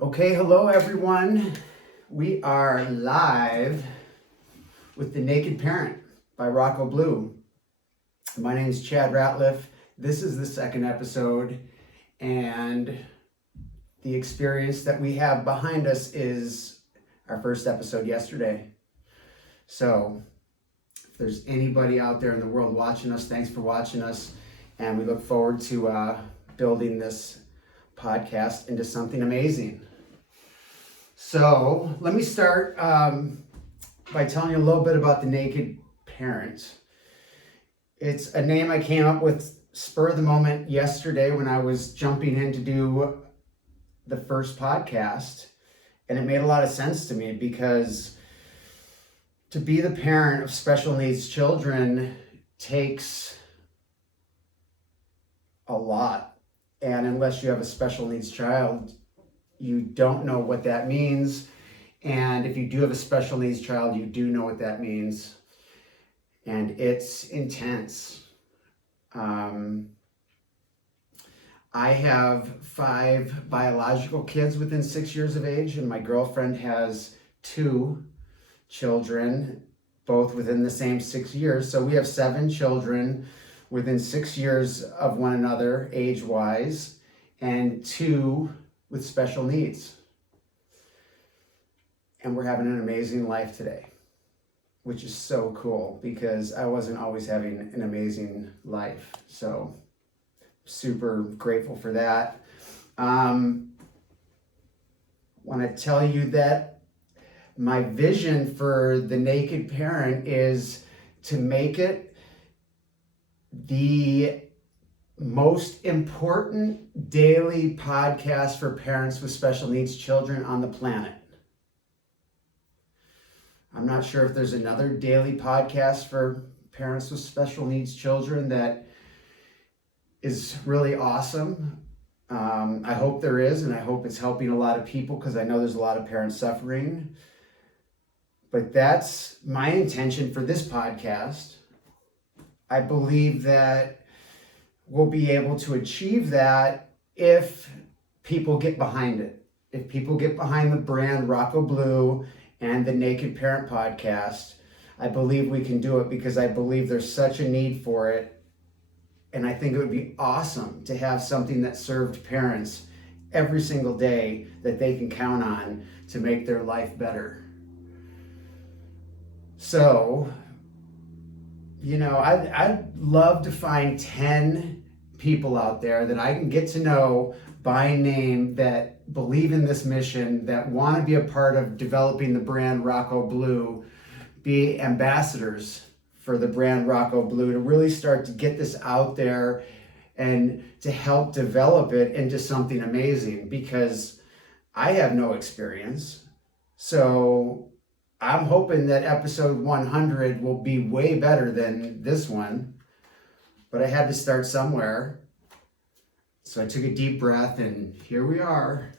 Okay, hello everyone. We are live with The Naked Parent by Rocco Blue. My name is Chad Ratliff. This is the second episode, and the experience that we have behind us is our first episode yesterday. So, if there's anybody out there in the world watching us, thanks for watching us, and we look forward to building this podcast into something amazing. So let me start by telling you a little bit about The Naked Parent. It's a name I came up with spur of the moment yesterday when I was jumping in to do the first podcast. And it made a lot of sense to me because to be the parent of special needs children takes a lot. And unless you have a special needs child, you don't know what that means. And if you do have a special needs child, you do know what that means. And it's intense. I have 5 biological kids within 6 years of age, and my girlfriend has 2 children, both within the same 6 years. So we have 7 children within 6 years of one another, age-wise, and 2 with special needs. And we're having an amazing life today, which is so cool because I wasn't always having an amazing life. So super grateful for that. Want to tell you that my vision for The Naked Parent is to make it the most important daily podcast for parents with special needs children on the planet. I'm not sure if there's another daily podcast for parents with special needs children that is really awesome. I hope there is, and I hope it's helping a lot of people because I know there's a lot of parents suffering. But that's my intention for this podcast. I believe that we'll be able to achieve that if people get behind it. If people get behind the brand Rocco Blue and the Naked Parent podcast, I believe we can do it because I believe there's such a need for it. And I think it would be awesome to have something that served parents every single day that they can count on to make their life better. So, I'd love to find 10 people out there that I can get to know by name that believe in this mission, that want to be a part of developing the brand Rocco Blue, be ambassadors for the brand Rocco Blue, to really start to get this out there and to help develop it into something amazing, because I have no experience. So I'm hoping that episode 100 will be way better than this one, but I had to start somewhere. So I took a deep breath and here we are.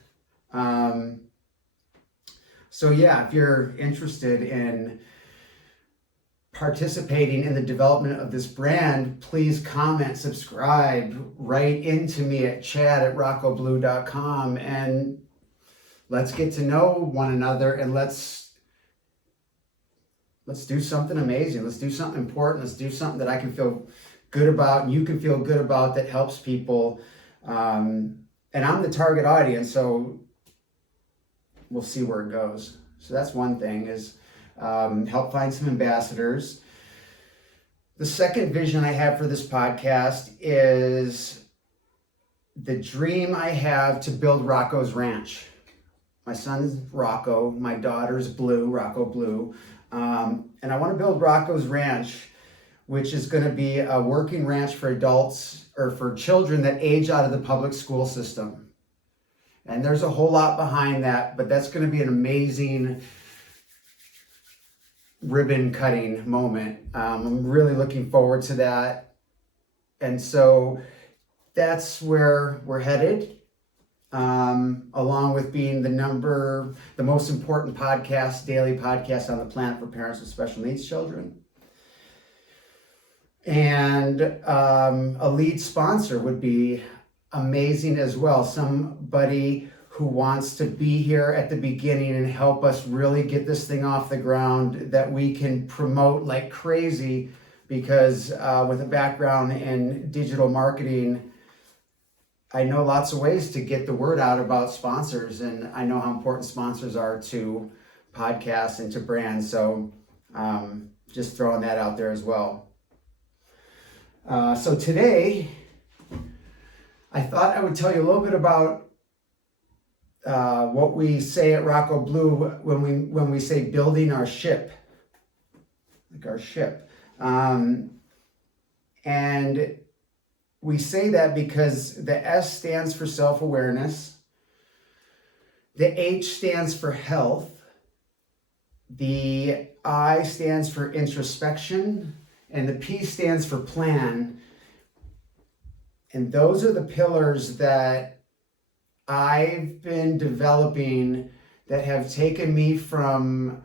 So yeah, if you're interested in participating in the development of this brand, please comment, subscribe, write into me at chad@roccoblue.com, and let's get to know one another, and let's do something amazing. Let's do something important. Let's do something that I can feel good about and you can feel good about, that helps people. And I'm the target audience, so we'll see where it goes. So that's one thing, is help find some ambassadors. The second vision I have for this podcast is the dream I have to build Rocco's Ranch. My son's Rocco, my daughter's Blue, Rocco Blue. And I want to build Rocco's Ranch, which is going to be a working ranch for adults or for children that age out of the public school system. And there's a whole lot behind that, but that's going to be an amazing ribbon cutting moment. I'm really looking forward to that. And so that's where we're headed, along with being the most important daily podcast on the planet for parents with special needs children. And a lead sponsor would be amazing as well. Somebody who wants to be here at the beginning and help us really get this thing off the ground that we can promote like crazy, because with a background in digital marketing, I know lots of ways to get the word out about sponsors, and I know how important sponsors are to podcasts and to brands. So just throwing that out there as well. So today, I thought I would tell you a little bit about what we say at Rocco Blue when we say building our ship, like our ship. And we say that because the S stands for self-awareness, the H stands for health, the I stands for introspection, and the P stands for plan. And those are the pillars that I've been developing that have taken me from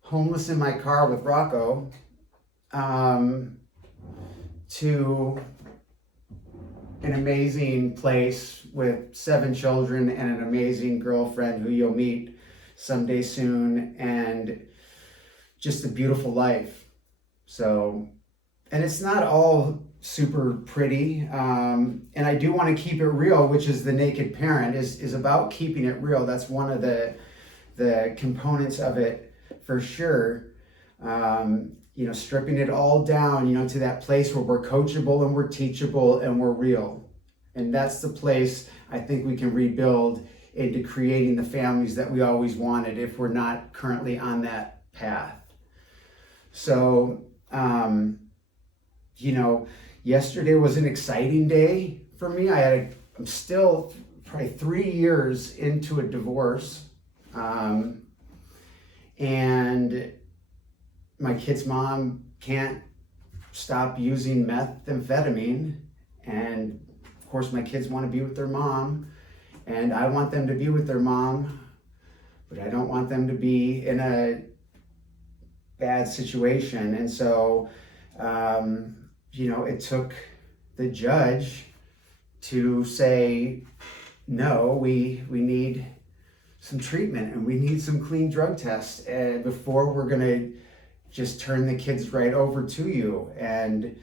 homeless in my car with Rocco to an amazing place with 7 children and an amazing girlfriend who you'll meet someday soon, and just a beautiful life. So, and it's not all super pretty, and I do want to keep it real, which is the Naked Parent is about keeping it real. That's one of the components of it for sure. Stripping it all down, to that place where we're coachable and we're teachable and we're real. And that's the place I think we can rebuild into creating the families that we always wanted if we're not currently on that path. So, yesterday was an exciting day for me. I'm still probably 3 years into a divorce. And my kid's mom can't stop using methamphetamine. And of course, my kids want to be with their mom, and I want them to be with their mom, but I don't want them to be in a bad situation. And so, it took the judge to say, no, we need some treatment and we need some clean drug tests before we're going to just turn the kids right over to you. And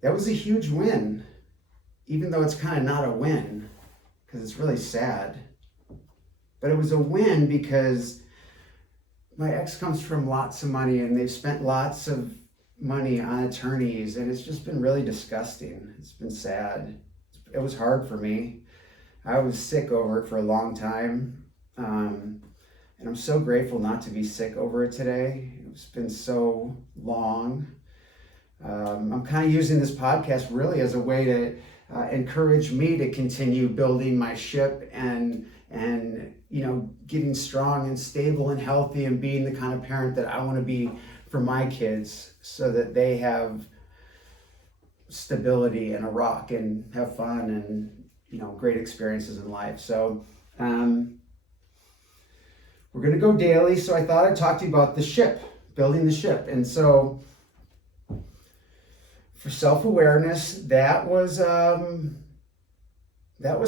that was a huge win, even though it's kind of not a win because it's really sad. But it was a win because my ex comes from lots of money, and they've spent lots of money on attorneys, and it's just been really disgusting. It's been sad. It was hard for me. I was sick over it for a long time. And I'm so grateful not to be sick over it today. It's been so long. I'm kind of using this podcast really as a way to encourage me to continue building my ship and getting strong and stable and healthy and being the kind of parent that I want to be for my kids, so that they have stability and a rock and have fun and great experiences in life. So we're going to go daily. So I thought I'd talk to you about the ship, building the ship. And so for self-awareness, that was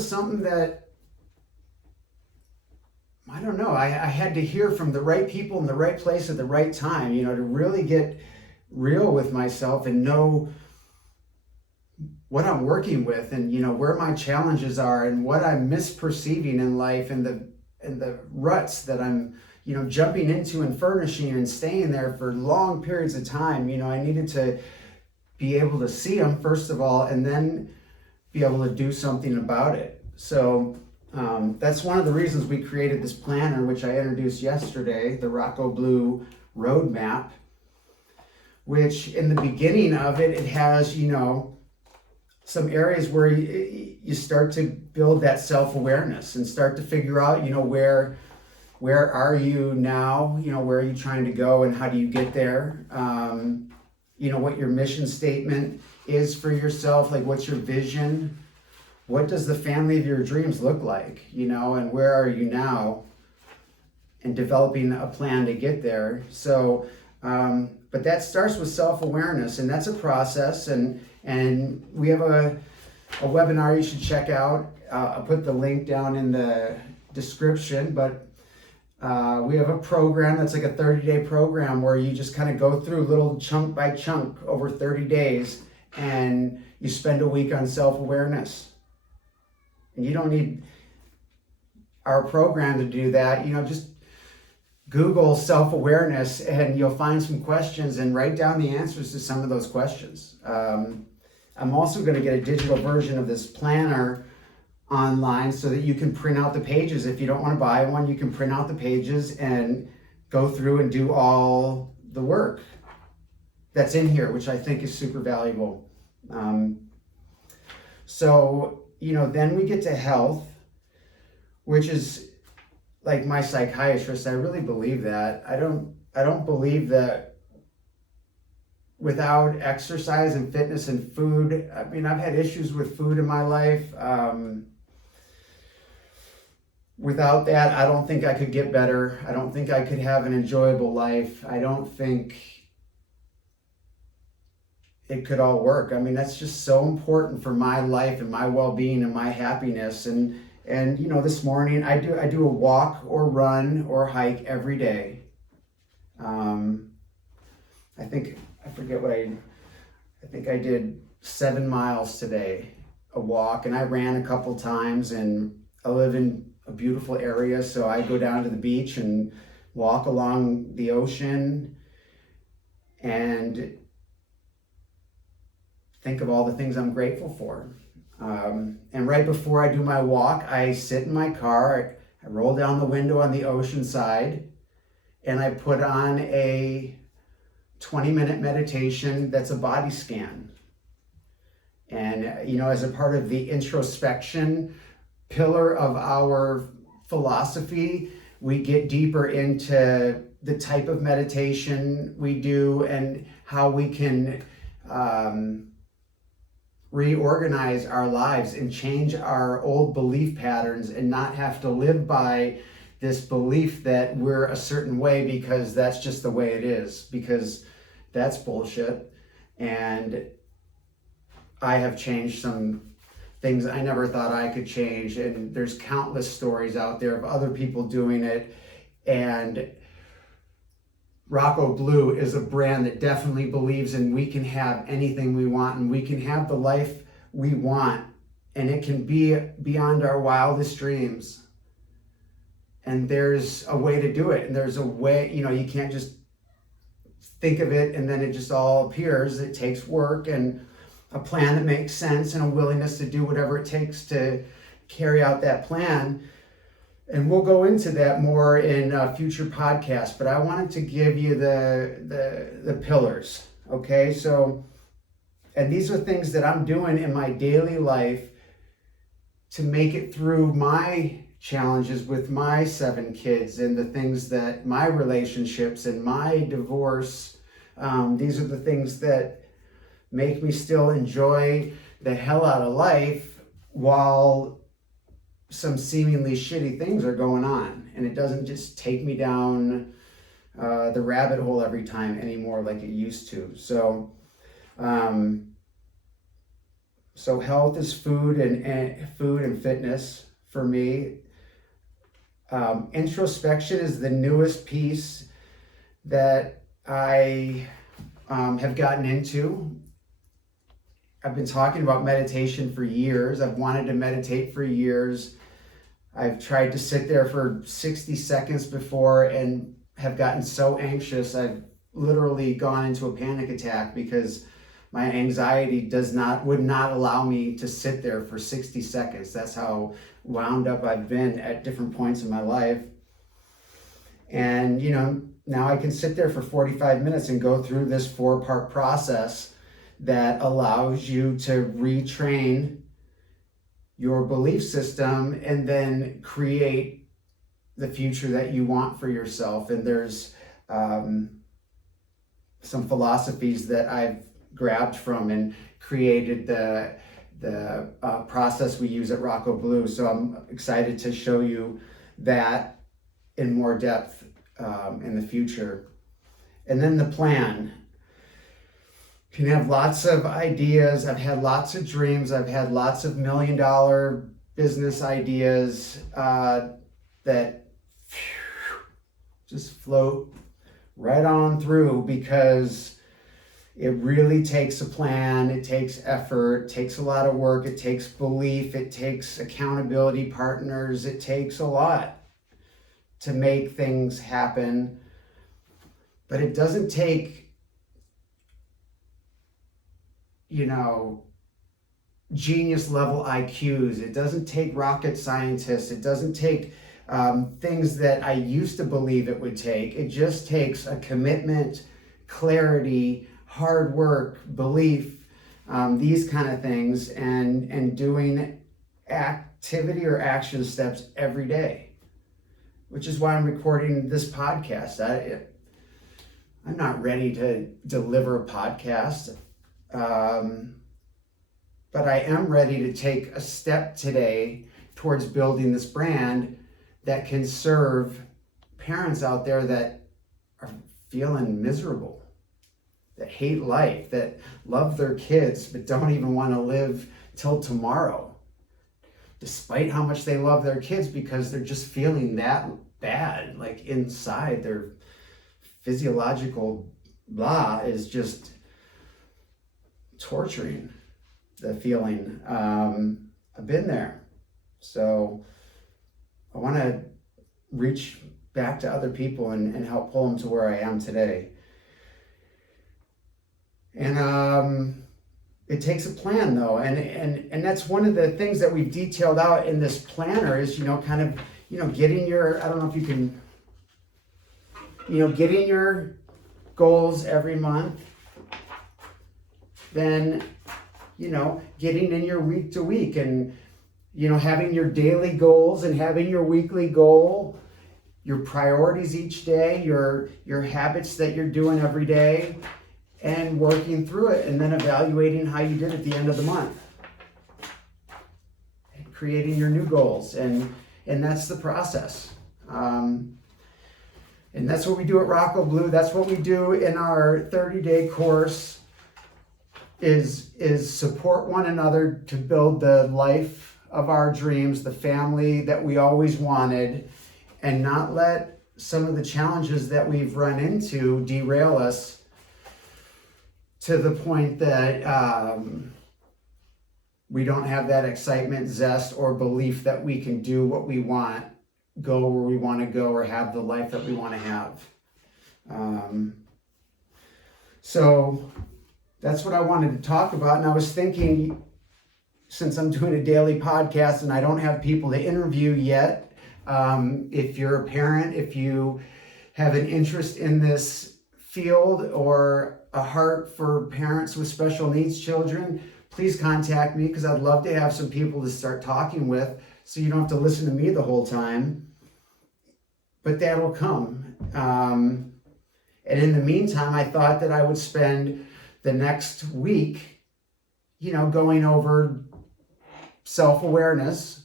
something that, I don't know, I had to hear from the right people in the right place at the right time, to really get real with myself and know what I'm working with, and where my challenges are and what I'm misperceiving in life, and the ruts that I'm jumping into and furnishing and staying there for long periods of time. I needed to be able to see them first of all, and then be able to do something about it. So that's one of the reasons we created this planner, which I introduced yesterday, the Rocco Blue Roadmap, which in the beginning of it, it has, some areas where you start to build that self-awareness and start to figure out, where are you now, where are you trying to go and how do you get there? What your mission statement is for yourself, like what's your vision? What does the family of your dreams look like, and where are you now? And developing a plan to get there. So, but that starts with self-awareness, and that's a process. And we have a webinar you should check out I'll put the link down in the description, but we have a program that's like a 30-day program where you just kind of go through little chunk by chunk over 30 days, and you spend a week on self-awareness. And you don't need our program to do that. Just Google self-awareness and you'll find some questions and write down the answers to some of those questions. I'm also going to get a digital version of this planner online so that you can print out the pages. If you don't want to buy one, you can print out the pages and go through and do all the work that's in here, which I think is super valuable. Then we get to health, which is like my psychiatrist. I really believe that. I don't believe that without exercise and fitness and food. I mean, I've had issues with food in my life. Without that, I don't think I could get better. I don't think I could have an enjoyable life. I don't think it could all work. I mean, that's just so important for my life and my well-being and my happiness. And this morning I do a walk or run or hike every day. I think I did 7 miles today, a walk, and I ran a couple times, and I live in a beautiful area, so I go down to the beach and walk along the ocean and think of all the things I'm grateful for. And right before I do my walk, I sit in my car, I roll down the window on the ocean side, and I put on a 20-minute meditation that's a body scan. And, as a part of the introspection pillar of our philosophy, we get deeper into the type of meditation we do and how we can reorganize our lives and change our old belief patterns and not have to live by this belief that we're a certain way because that's just the way it is, because that's bullshit. And I have changed some things I never thought I could change, and there's countless stories out there of other people doing it. And Rocco Blue is a brand that definitely believes in we can have anything we want and we can have the life we want, and it can be beyond our wildest dreams. And there's a way to do it, and there's a way, you can't just think of it and then it just all appears. It takes work and a plan that makes sense and a willingness to do whatever it takes to carry out that plan. And we'll go into that more in future podcasts, but I wanted to give you the pillars, okay? So, and these are things that I'm doing in my daily life to make it through my challenges with my 7 kids and the things that my relationships and my divorce, these are the things that make me still enjoy the hell out of life while some seemingly shitty things are going on, and it doesn't just take me down the rabbit hole every time anymore like it used to. So health is food and fitness for me. Introspection is the newest piece that I have gotten into. I've been talking about meditation for years. I've wanted to meditate for years. I've tried to sit there for 60 seconds before and have gotten so anxious. I've literally gone into a panic attack because my anxiety would not allow me to sit there for 60 seconds. That's how wound up I've been at different points in my life. And, now I can sit there for 45 minutes and go through this 4-part process that allows you to retrain your belief system and then create the future that you want for yourself. And there's some philosophies that I've grabbed from and created the process we use at Rocco Blue. So I'm excited to show you that in more depth in the future. And then the plan. You can have lots of ideas. I've had lots of dreams. I've had lots of $1 million business ideas that just float right on through, because it really takes a plan, it takes effort, it takes a lot of work, it takes belief, it takes accountability partners, it takes a lot to make things happen. But it doesn't take, genius level IQs. It doesn't take rocket scientists. It doesn't take things that I used to believe it would take. It just takes a commitment, clarity, hard work, belief, these kind of things, and doing activity or action steps every day, which is why I'm recording this podcast. I'm not ready to deliver a podcast, but I am ready to take a step today towards building this brand that can serve parents out there that are feeling miserable, that hate life, that love their kids but don't even want to live till tomorrow, despite how much they love their kids, because they're just feeling that bad. Like inside, their physiological blah is just torturing the feeling. I've been there. So I want to reach back to other people and help pull them to where I am today. And it takes a plan, though, and that's one of the things that we've detailed out in this planner is, getting your, I don't know if you can, getting your goals every month, then, getting in your week to week, and, having your daily goals and having your weekly goal, your priorities each day, your habits that you're doing every day, and working through it, and then evaluating how you did at the end of the month, and creating your new goals, and that's the process. And that's what we do at Rocco Blue. That's what we do in our 30-day course, is support one another to build the life of our dreams, the family that we always wanted, and not let some of the challenges that we've run into derail us to the point that we don't have that excitement, zest, or belief that we can do what we want, go where we want to go, or have the life that we want to have. So that's what I wanted to talk about. And I was thinking, since I'm doing a daily podcast and I don't have people to interview yet, if you're a parent, if you have an interest in this field or a heart for parents with special needs children, please contact me, because I'd love to have some people to start talking with, so you don't have to listen to me the whole time. But that'll come. And in the meantime, I thought that I would spend the next week, going over self-awareness.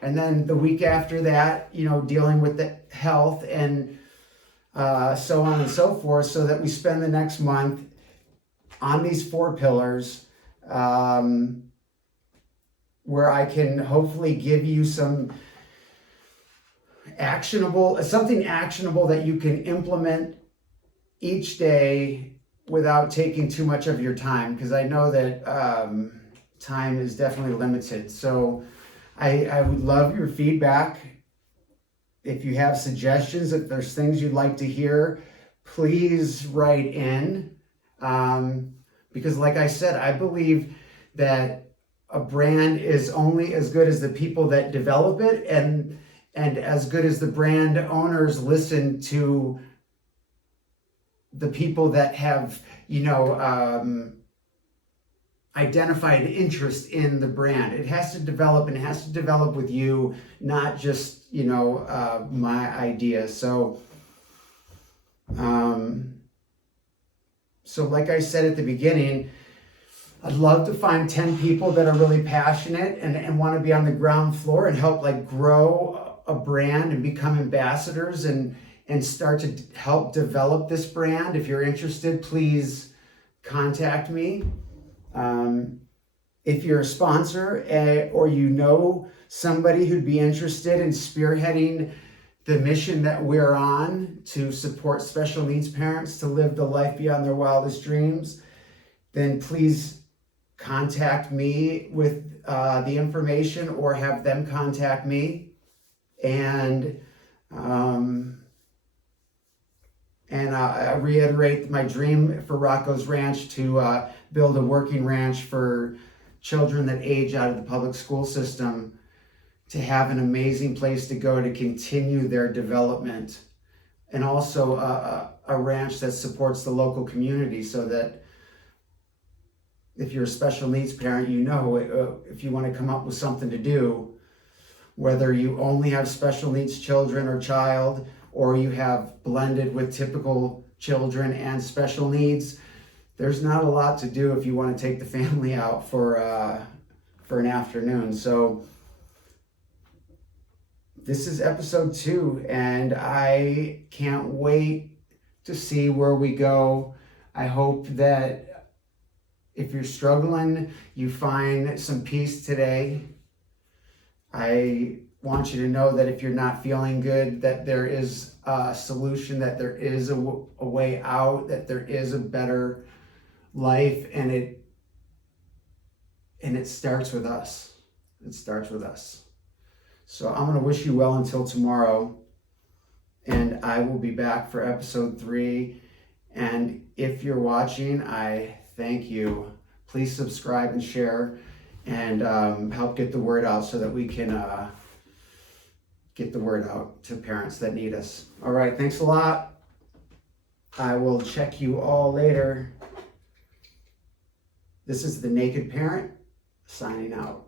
And then the week after that, dealing with the health and so on and so forth, so that we spend the next month on these 4 pillars, where I can hopefully give you something actionable that you can implement each day without taking too much of your time, because I know that time is definitely limited. So I would love your feedback. If you have suggestions, if there's things you'd like to hear, please write in. Because like I said, I believe that a brand is only as good as the people that develop it, and as good as the brand owners listen to the people that have, identified interest in the brand. It has to develop, and it has to develop with you, not just, my ideas. So like I said at the beginning, I'd love to find 10 people that are really passionate and want to be on the ground floor and help grow a brand and become ambassadors and start to help develop this brand. If you're interested, please contact me. If you're a sponsor or you know somebody who'd be interested in spearheading the mission that we're on to support special needs parents to live the life beyond their wildest dreams, then please contact me with the information or have them contact me. And I reiterate my dream for Rocco's Ranch to build a working ranch for children that age out of the public school system, to have an amazing place to go to continue their development, and also a ranch that supports the local community, so that if you're a special needs parent, you know, if you want to come up with something to do, whether you only have special needs children or child, or you have blended with typical children and special needs, there's not a lot to do if you want to take the family out for an afternoon. So this is episode 2, and I can't wait to see where we go. I hope that if you're struggling, you find some peace today. I want you to know that if you're not feeling good, that there is a solution, that there is a way out, that there is a better life, and it starts with us. It starts with us. So I'm going to wish you well until tomorrow, and I will be back for episode 3. And if you're watching, I thank you. Please subscribe and share, and help get the word out so that we can get the word out to parents that need us. All right, thanks a lot. I will check you all later. This is The Naked Parent, signing out.